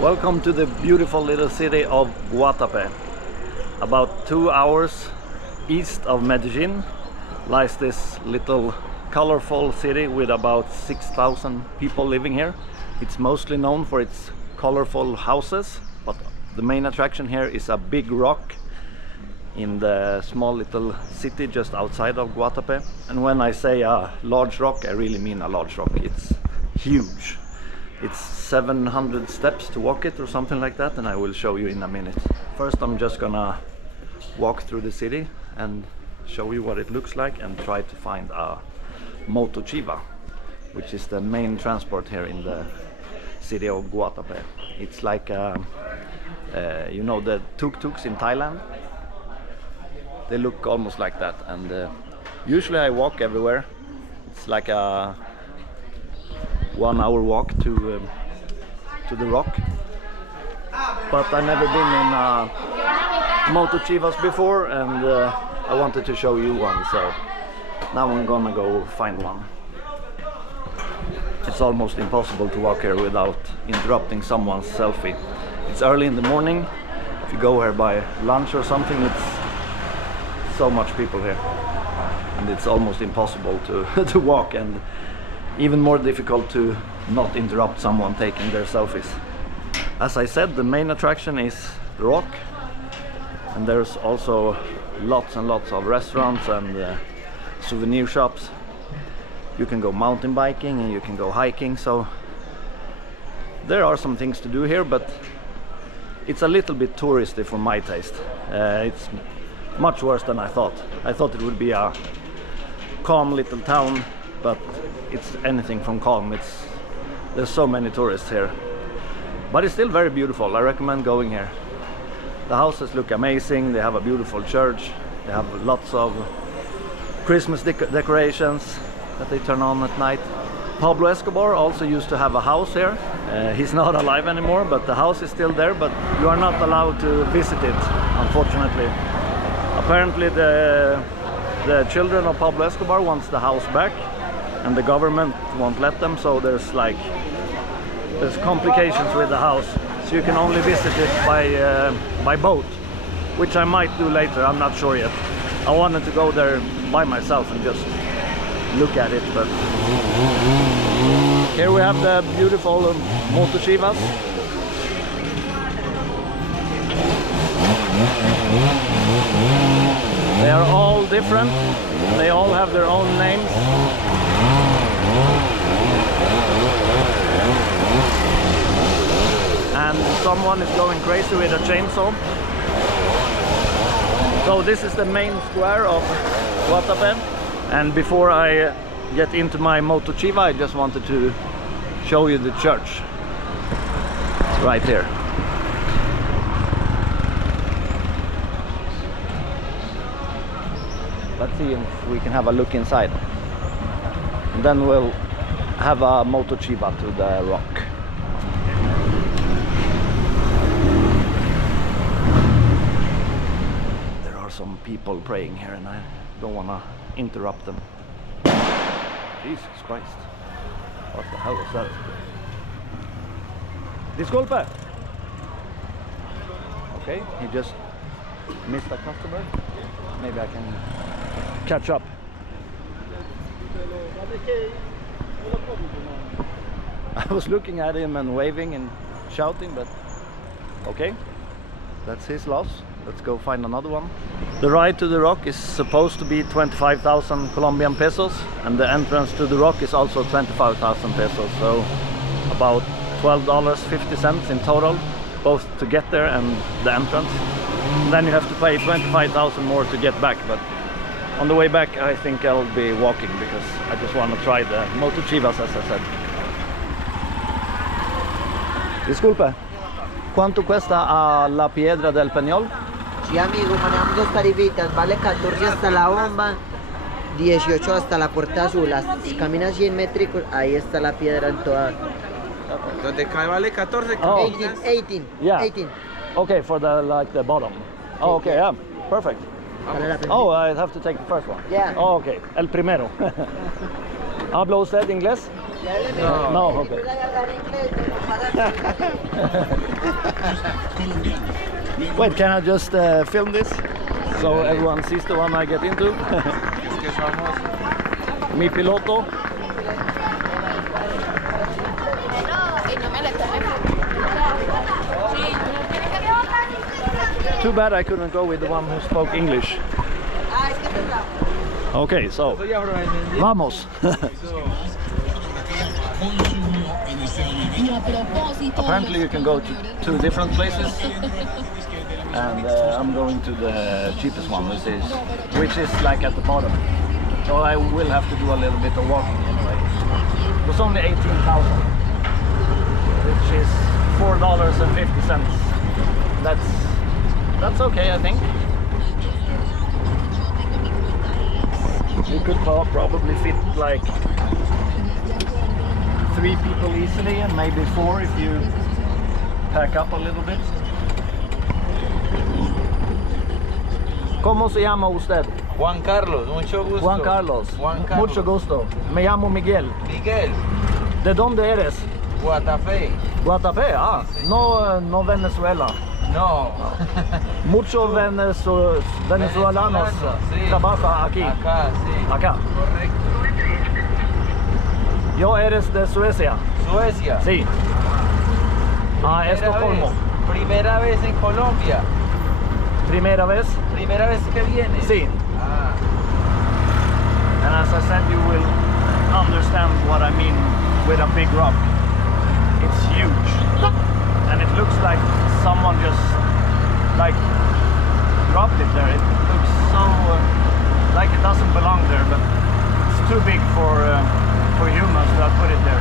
Welcome to the beautiful little city of Guatape. About 2 hours east of Medellin lies this little colorful city with about 6,000 people living here. It's mostly known for its colorful houses, but the main attraction here is a big rock in the small little city just outside of Guatape. And when I say a large rock, I really mean a large rock. It's huge. It's 700 steps to walk it or something like that, and I will show you in a minute. First I'm just gonna walk through the city and show you what it looks like and try to find a motochiva, which is the main transport here in the city of Guatape. It's like you know the tuk-tuks in Thailand? They look almost like that, and usually I walk everywhere. It's like a 1 hour walk to the rock, but I've never been in motochivas before, and I wanted to show you one, so now I'm gonna go find one. It's almost impossible to walk here without interrupting someone's selfie. It's early in the morning. If you go here by lunch or something, it's so much people here, and it's almost impossible to to walk, and even more difficult to not interrupt someone taking their selfies. As I said, the main attraction is the rock, and there's also lots and lots of restaurants and souvenir shops. You can go mountain biking and you can go hiking, so there are some things to do here, but it's a little bit touristy for my taste. It's much worse than I thought. I thought it would be a calm little town, but it's anything from calm. There's so many tourists here, but it's still very beautiful. I recommend going here. The houses look amazing. They have a beautiful church. They have lots of Christmas decorations that they turn on at night. Pablo Escobar also used to have a house here. He's not alive anymore, but the house is still there, but you are not allowed to visit it, unfortunately. Apparently the children of Pablo Escobar wants the house back, and the government won't let them, so there's complications with the house, so you can only visit it by boat, which I might do later. I'm not sure yet. I wanted to go there by myself and just look at it, but here we have the beautiful motochivas. They are all different. They all have their own names. And someone is going crazy with a chainsaw. So this is the main square of Guatape. And before I get into my motochiva, I just wanted to show you the church. It's right here. Let's see if we can have a look inside, and then we'll have a motochiva to the rock. There are some people praying here, and I don't want to interrupt them. Jesus Christ, what the hell is that? Disculpe! Okay, he just missed a customer. Maybe I can catch up. I was looking at him and waving and shouting, but okay, that's his loss. Let's go find another one. The ride to the rock is supposed to be 25,000 Colombian pesos, and the entrance to the rock is also 25,000 pesos, so about $12.50 in total, both to get there and the entrance. And then you have to pay 25,000 more to get back, but on the way back I think I'll be walking, because I just want to try the motochivas, as I said. Disculpe, ¿cuánto cuesta la Piedra del Peñol? Sí, amigo, manejamos dos tarifitas, vale 14 hasta la bomba, 18 hasta la puerta azul. Camina 100 metros, ahí está la piedra en toda. Donde vale 14, Oh. 18. Yeah. 18. Okay, for the bottom. Oh, okay, yeah, perfect. Vale la pena. Oh, I have to take the first one. Yeah. Oh, okay, el primero. ¿Habla usted inglés? No. No, okay. Wait, can I just film this so everyone sees the one I get into? Es que somos... Mi piloto. Too bad I couldn't go with the one who spoke English. Okay, so vamos. Apparently you can go to two different places, and I'm going to the cheapest one, which is like at the bottom. So I will have to do a little bit of walking anyway. It was only 18,000, which is $4.50. That's okay, I think. You could probably fit like 3 people easily, and maybe 4 if you pack up a little bit. ¿Cómo se llama usted? Juan Carlos, mucho gusto. Juan Carlos. Juan Carlos. Mucho gusto. Me llamo Miguel. Miguel, ¿De dónde eres? Guatape. Guatape, ah. No Venezuela. No. Muchos venezolanos sí. trabajan aquí. Acá, sí. Acá. Correcto. Yo eres de Suecia. Suecia. Sí. Ah, Primera Estocolmo. vez. Primera vez en Colombia. Primera vez. Primera vez que vienes. Sí. Ah. And as I said, you will understand what I mean with a big rock. It's huge. And it looks like someone just like dropped it there. It looks so like it doesn't belong there, but it's too big for humans to have put it there.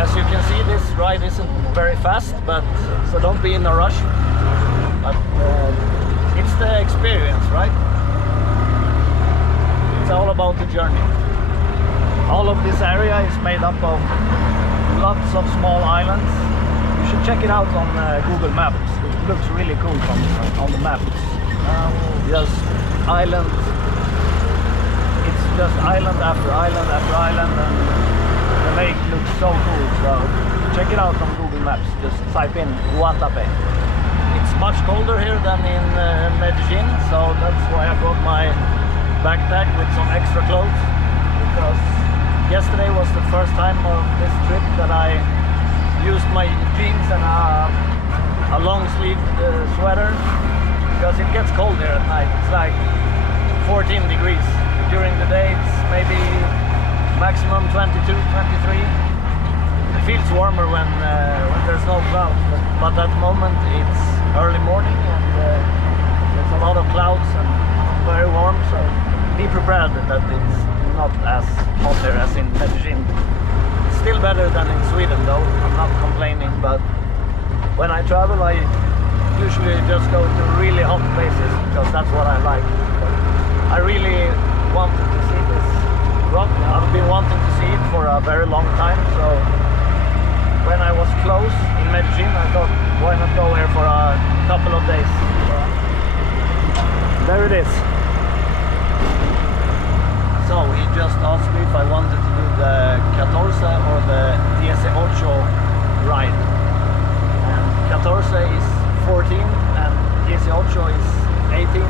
As you can see, this ride isn't very fast, but so don't be in a rush. But it's the experience, right? It's all about the journey. All of this area is made up of lots of small islands. You should check it out on Google Maps. It looks really cool on the maps. Just island. It's just island after island after island, and the lake looks so cool. So check it out on Google Maps. Just type in Guatape. It's much colder here than in Medellin, so that's why I brought my backpack with some extra clothes, because yesterday was the first time of this trip that I used my jeans and a long sleeve sweater, because it gets cold here at night. It's like 14 degrees. During the day it's maybe maximum 22, 23. It feels warmer when there's no clouds, but at the moment it's early morning and there's a lot of clouds and very warm, so be prepared that it's not as hot here as in Medellin. It's still better than in Sweden though, I'm not complaining, but when I travel I usually just go to really hot places because that's what I like. But I really wanted to see this rock. I've been wanting to see it for a very long time, so when I was close in Medellin I thought, why not go here for a couple of days. There it is. So he just asked me if I wanted to do the 14 or the 18 ride. And 14 is 14 and 18 is 18.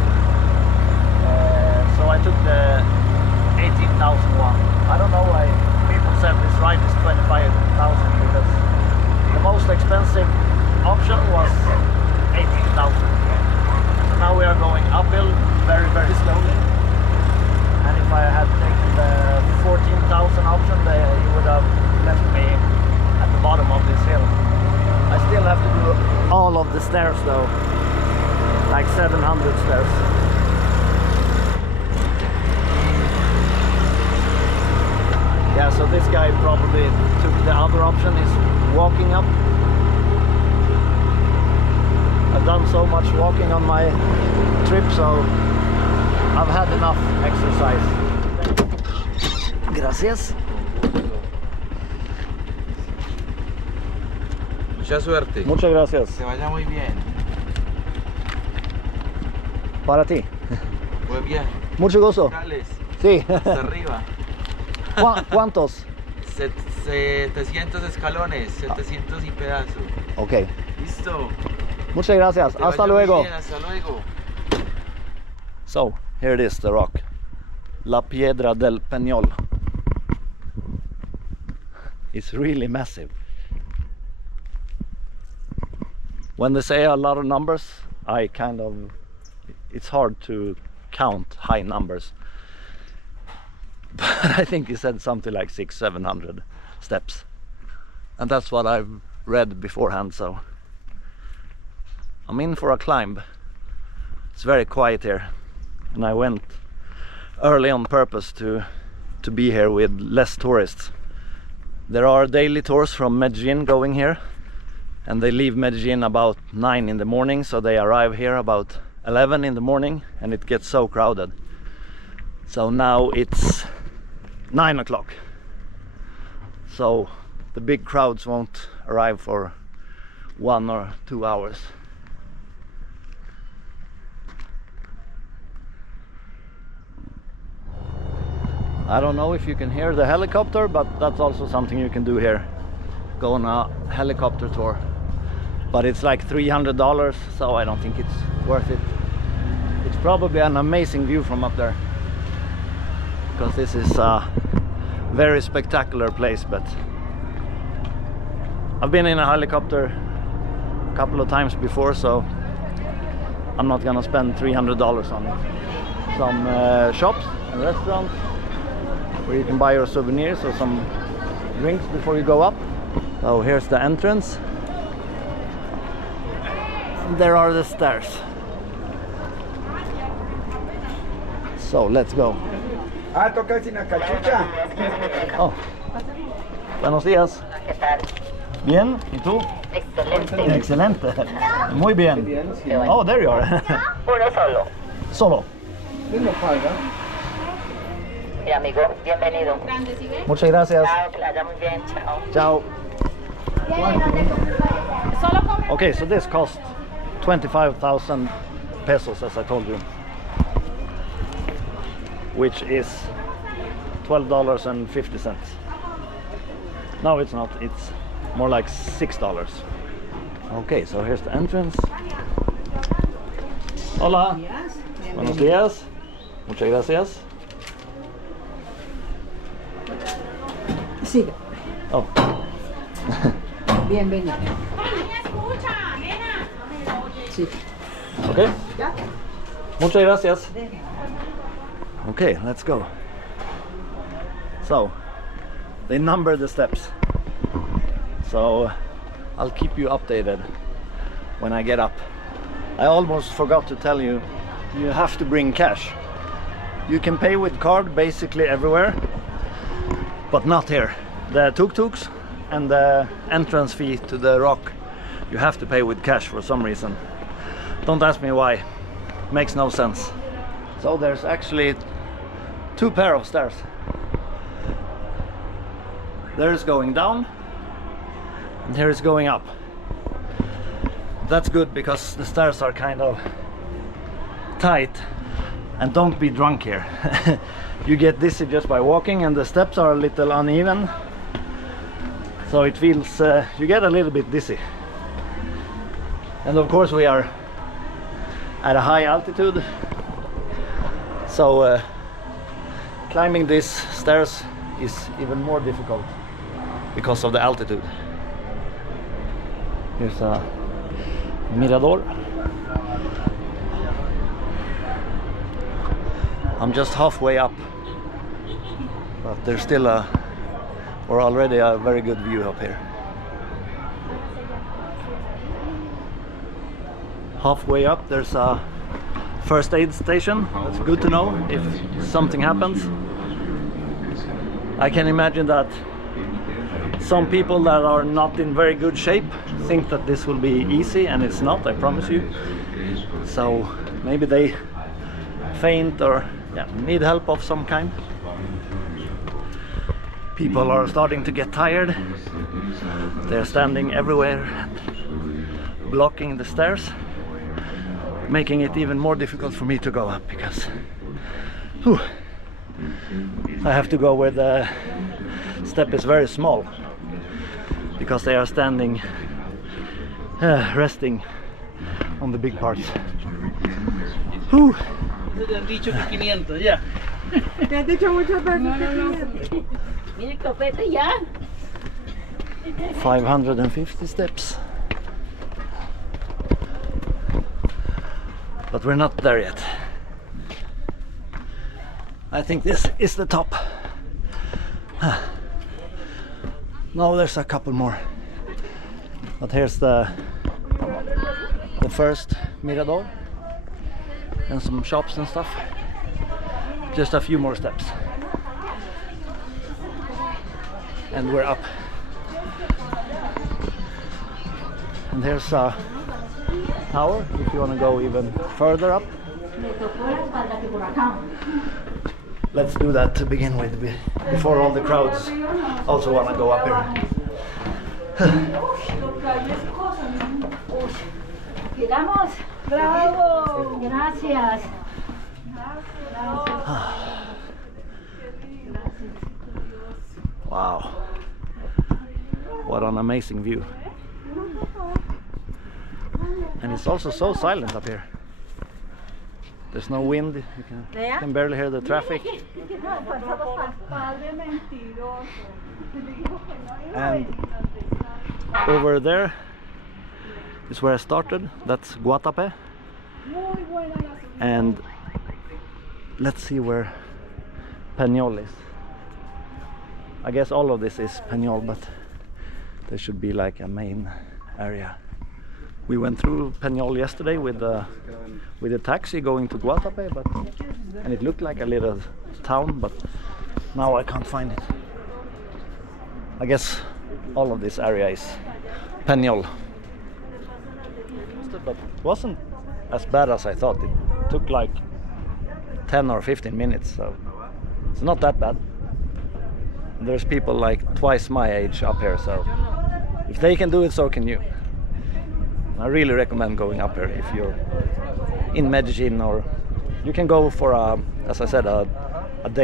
So I took the 18,000 one. I don't know why people said this ride is 25,000, because the most expensive option was 18,000. So now we are going uphill very, very slowly. And if I had taken the 14,000 option, you would have left me at the bottom of this hill. I still have to do all of the stairs though, like 700 stairs. Yeah, so this guy probably took the other option, is walking up. I've done so much walking on my trip, so I've had enough exercise. Gracias. Mucha suerte. Muchas gracias. Que vaya muy bien. Para ti. Buen viaje. Mucho gusto. Cales. Sí. Hasta arriba. ¿Cuántos? 700 escalones, 700 y pedazo. Okay. Listo. Muchas gracias. Te Hasta vaya muy luego. bien, hasta luego. So, here it is, the rock. La Piedra del Peñol. It's really massive. When they say a lot of numbers, it's hard to count high numbers. But I think he said something like 600-700 steps. And that's what I've read beforehand, so I'm in for a climb. It's very quiet here, and I went early on purpose to be here with less tourists. There are daily tours from Medellin going here, and they leave Medellin about 9 in the morning, so they arrive here about 11 in the morning, and it gets so crowded. So now it's 9 o'clock, so the big crowds won't arrive for 1 or 2 hours. I don't know if you can hear the helicopter, but that's also something you can do here. Go on a helicopter tour. But it's like $300, so I don't think it's worth it. It's probably an amazing view from up there, because this is a very spectacular place. But I've been in a helicopter a couple of times before, so I'm not gonna spend $300 on it. Some shops and restaurants where you can buy your souvenirs or some drinks before you go up. So here's the entrance. There are the stairs. So let's go. Ah, toca sin la cachucha. Oh. Buenos días. ¿Qué tal? Bien, ¿y tú? Excelente. Excelente. Muy bien. Oh, there you are. Uno solo. Solo. ¿Quién lo paga? Mi amigo, bienvenido. Muchas gracias. Chao, que la haya muy bien. Chao. Ciao. Okay, so this cost 25,000 pesos, as I told you, which is $12.50. No, it's not. It's more like $6. Okay, so here's the entrance. Hola. Buenos días. Muchas gracias. Siga. Oh. Bienvenido. Sí. Okay. Muchas gracias. Okay, let's go. So, they number the steps. So, I'll keep you updated when I get up. I almost forgot to tell you, you have to bring cash. You can pay with card basically everywhere, but not here. The tuk-tuks and the entrance fee to the rock, you have to pay with cash for some reason. Don't ask me why. Makes no sense. So there's actually 2 pair of stairs. There's going down and here is going up. That's good because the stairs are kind of tight, and don't be drunk here. You get dizzy just by walking, and the steps are a little uneven, so it feels you get a little bit dizzy. And of course we are at a high altitude, so climbing these stairs is even more difficult because of the altitude. Here's a mirador. I'm just halfway up, but there's still or already a very good view up here. Halfway up there's a first aid station. That's good to know if something happens. I can imagine that some people that are not in very good shape think that this will be easy, and it's not, I promise you. So maybe they faint or need help of some kind. People are starting to get tired. They're standing everywhere and blocking the stairs, making it even more difficult for me to go up, because I have to go where the step is very small because they are standing resting on the big parts. Whew. Te han dicho que 500 ya. Te han dicho muchas veces que 500. Mire el copete ya. 550 steps. But we're not there yet. I think this is the top. No, there's a couple more. But here's the first mirador and some shops and stuff. Just a few more steps. And we're up. And here's a tower if you want to go even further up. Let's do that to begin with before all the crowds also want to go up here. Llegamos. Bravo. Gracias. Wow. What an amazing view. And it's also so silent up here. There's no wind, you can barely hear the traffic. And over there is where I started, that's Guatape. And let's see where Peñol is. I guess all of this is Peñol, but there should be like a main area. We went through Peñol yesterday with a taxi going to Guatape, and it looked like a little town, but now I can't find it. I guess all of this area is Peñol. But it wasn't as bad as I thought. It took like 10 or 15 minutes, so it's not that bad. There's people like twice my age up here, so if they can do it, so can you. I really recommend going up here if you're in Medellin, or you can go for a, as I said, a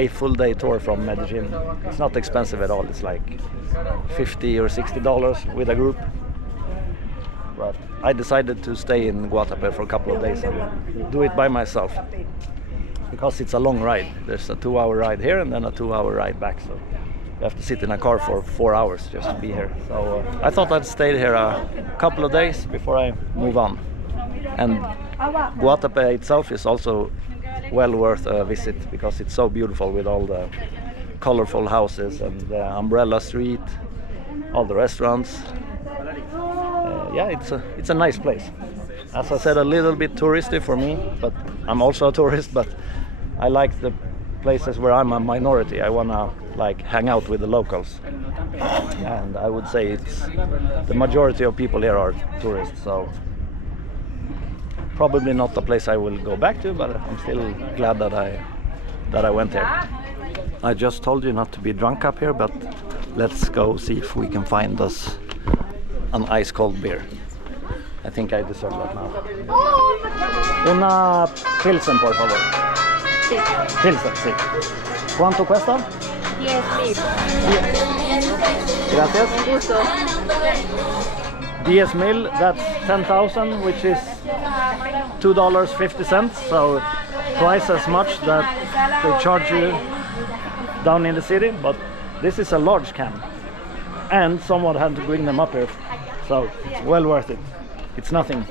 full day tour from Medellin. It's not expensive at all. It's like $50 or $60 with a group. But I decided to stay in Guatape for a couple of days and do it by myself because it's a long ride. There's a 2-hour ride here and then a 2-hour ride back. So you have to sit in a car for 4 hours just to be here. So I thought I'd stay here a couple of days before I move on. And Guatape itself is also well worth a visit because it's so beautiful with all the colorful houses and the umbrella street, all the restaurants. Yeah, it's a nice place. As I said, a little bit touristy for me, but I'm also a tourist, but I like the places where I'm a minority. I wanna like hang out with the locals, and I would say it's the majority of people here are tourists, so probably not a place I will go back to, but I'm still glad that I went here. I just told you not to be drunk up here, but let's go see if we can find us an ice cold beer. I think I deserve that now. Una pilsen, por favor. Pilsen, sí. ¿Cuánto cuesta? 10,000. Gracias. Un gusto. 10,000, that's 10,000, which is $2.50, so twice as much that they charge you down in the city, but this is a large can. And someone had to bring them up here, so it's well worth it. It's nothing.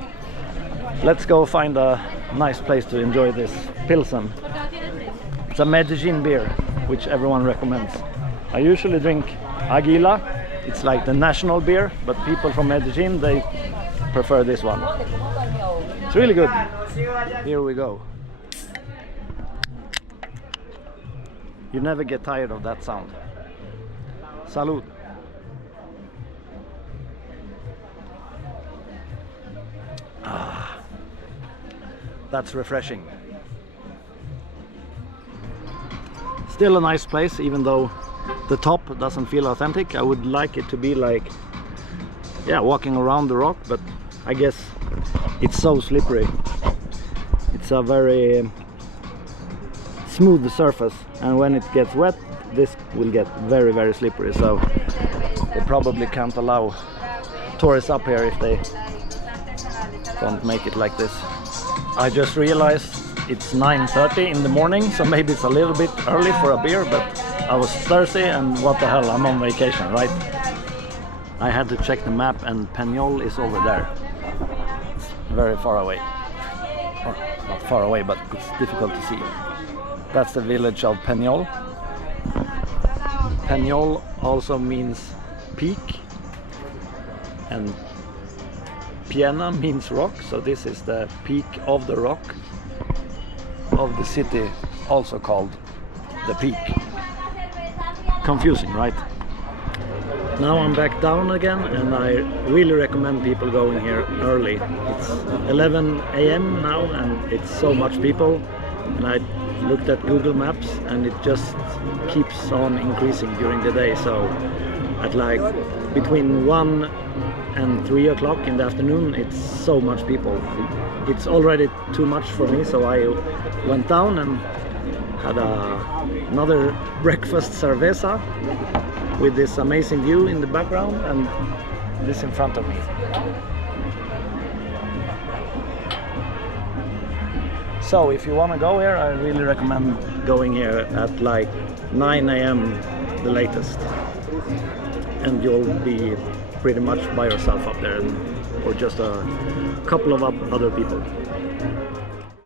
Let's go find a nice place to enjoy this pilsen. It's a Medellin beer, which everyone recommends. I usually drink Aguila. It's like the national beer, but people from Medellin, they prefer this one. It's really good. Here we go. You never get tired of that sound. Salud. Ah, that's refreshing. Still a nice place, even though the top doesn't feel authentic. I would like it to be like, yeah, walking around the rock, but I guess it's so slippery. It's a very smooth surface, and when it gets wet this will get very, very slippery, so they probably can't allow tourists up here if they don't make it like this. I just realized it's 9:30 in the morning, so maybe it's a little bit early for a beer, but I was thirsty and what the hell, I'm on vacation, right? I had to check the map and Peñol is over there. It's very far away. Or not far away, but it's difficult to see. That's the village of Peñol. Peñol also means peak, and Piena means rock, so this is the peak of the rock of the city, also called the peak. Confusing, right? Now I'm back down again, and I really recommend people going here early. It's 11 AM now and it's so much people, and I looked at Google Maps and it just keeps on increasing during the day, so at like between 1 and 3 o'clock in the afternoon it's so much people. It's already too much for me, so I went down and had another breakfast cerveza with this amazing view in the background and this in front of me. So if you want to go here, I really recommend going here at like 9 AM the latest, and you'll be pretty much by yourself up there, or just a couple of other people.